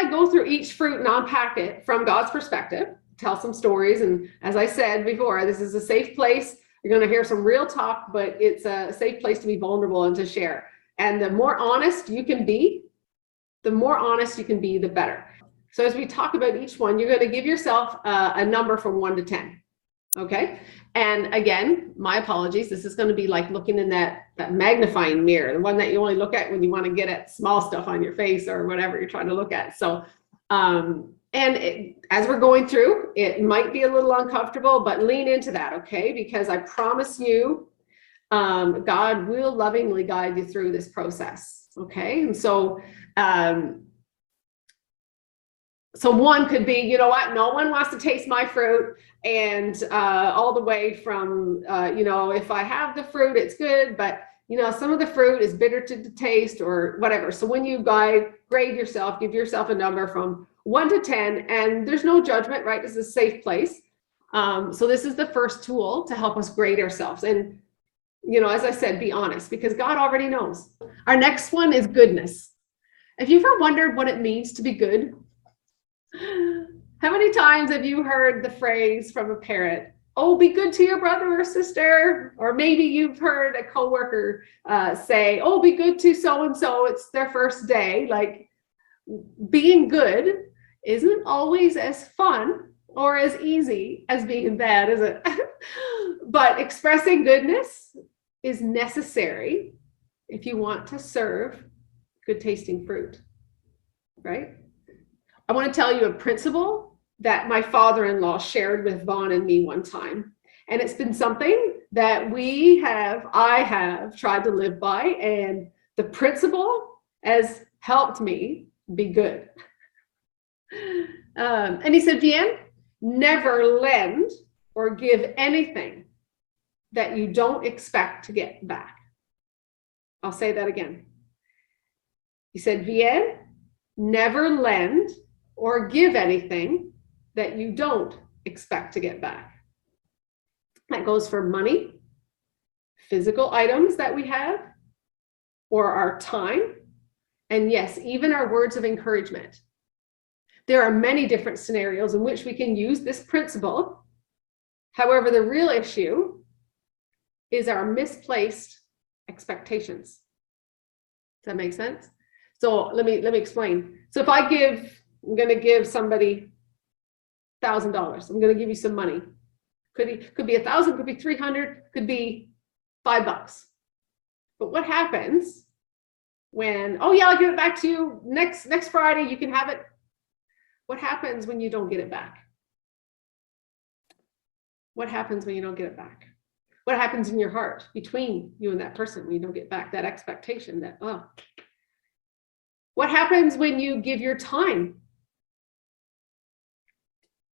I go through each fruit and unpack it from God's perspective, tell some stories. And as I said before, this is a safe place. You're going to hear some real talk, but it's a safe place to be vulnerable and to share. And the more honest you can be, the better. So as we talk about each one, you're going to give yourself a number from 1 to 10. Okay. And again, my apologies. This is going to be like looking in that magnifying mirror, the one that you only look at when you want to get at small stuff on your face or whatever you're trying to look at. So, as we're going through, it might be a little uncomfortable, but lean into that. Okay. Because I promise you, God will lovingly guide you through this process. Okay. And so, so one could be, you know what, no one wants to taste my fruit, and all the way from, you know, if I have the fruit, it's good, but, you know, some of the fruit is bitter to the taste or whatever. So when you grade yourself, give yourself a number from 1 to 10, and there's no judgment, right? This is a safe place. So this is the first tool to help us grade ourselves. And, you know, as I said, be honest, because God already knows. Our next one is goodness. Have you ever wondered what it means to be good? How many times have you heard the phrase from a parent, oh, be good to your brother or sister? Or maybe you've heard a coworker say, oh, be good to so-and-so, it's their first day. Like, being good isn't always as fun or as easy as being bad, is it? But expressing goodness is necessary if you want to serve good tasting fruit, right? I want to tell you a principle that my father-in-law shared with Vaughn and me one time. And it's been something that I have tried to live by. And the principle has helped me be good. And he said, Vianne, never lend or give anything that you don't expect to get back. I'll say that again. He said, Vianne, never lend or give anything that you don't expect to get back. That goes for money, physical items that we have, or our time, and yes, even our words of encouragement. There are many different scenarios in which we can use this principle. However, the real issue is our misplaced expectations. Does that make sense? So let me explain. So if I'm going to give somebody $1,000. I'm going to give you some money. Could be 1,000, could be 300, could be $5. But what happens when, oh yeah, I'll give it back to you next Friday, you can have it. What happens when you don't get it back? What happens when you don't get it back? What happens in your heart between you and that person when you don't get back that expectation that, oh. What happens when you give your time?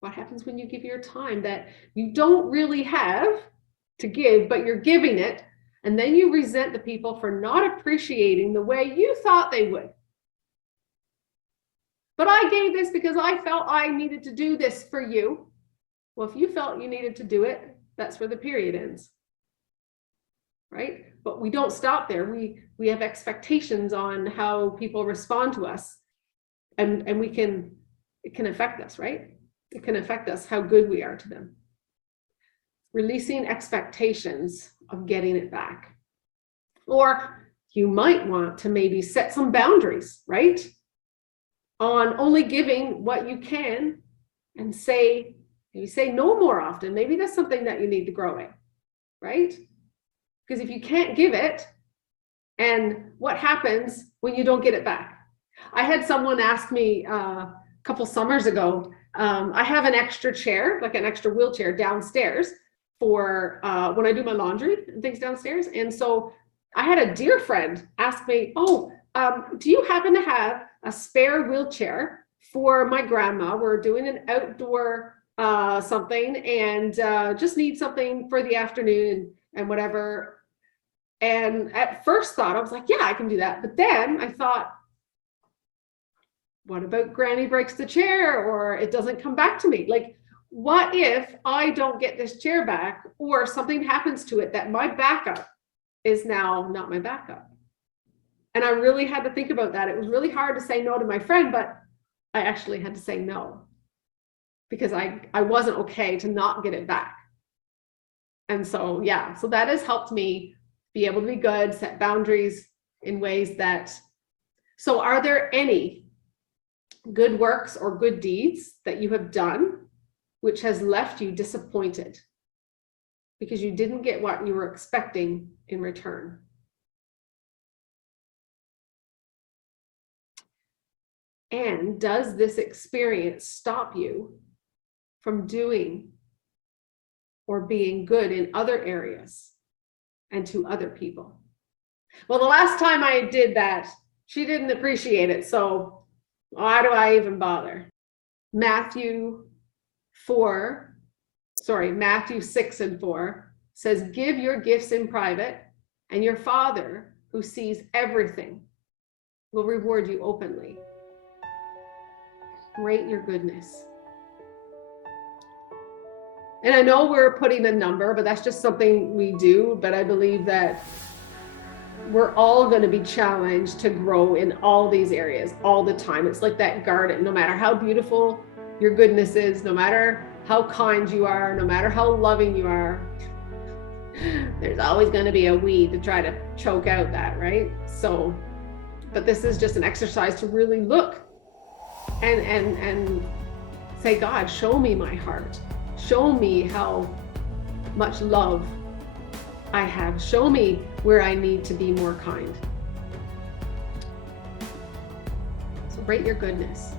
What happens when you give your time that you don't really have to give, but you're giving it, and then you resent the people for not appreciating the way you thought they would? But I gave this because I felt I needed to do this for you. Well, if you felt you needed to do it, that's where the period ends, right? But we don't stop there. We have expectations on how people respond to us, and it can affect us, right? It can affect us how good we are to them. Releasing expectations of getting it back. Or you might want to maybe set some boundaries, right? On only giving what you can, and maybe say no more often. Maybe that's something that you need to grow in, right? Because if you can't give it, and what happens when you don't get it back? I had someone ask me a couple summers ago, I have an extra chair, like an extra wheelchair downstairs for when I do my laundry and things downstairs. And so I had a dear friend ask me, oh, do you happen to have a spare wheelchair for my grandma? We're doing an outdoor something and just need something for the afternoon and whatever. And at first thought, I was like, yeah, I can do that. But then I thought, what about Granny breaks the chair or it doesn't come back to me? Like, what if I don't get this chair back or something happens to it that my backup is now not my backup? And I really had to think about that. It was really hard to say no to my friend, but I actually had to say no, because I wasn't okay to not get it back. And so, yeah, so that has helped me be able to be good, set boundaries in ways that, so are there any good works or good deeds that you have done which has left you disappointed because you didn't get what you were expecting in return? And does this experience stop you from doing or being good in other areas and to other people? Well, the last time I did that, she didn't appreciate it, so why do I even bother? Matthew 6:4 says, give your gifts in private, and your Father who sees everything will reward you openly. Rate your goodness. And I know we're putting a number, but that's just something we do. But I believe that we're all going to be challenged to grow in all these areas all the time. It's like that garden. No matter how beautiful your goodness is, no matter how kind you are, no matter how loving you are, there's always going to be a weed to try to choke out that, right? So, but this is just an exercise to really look and say, God, show me my heart. Show me how much love I have. Show me where I need to be more kind. So rate your goodness.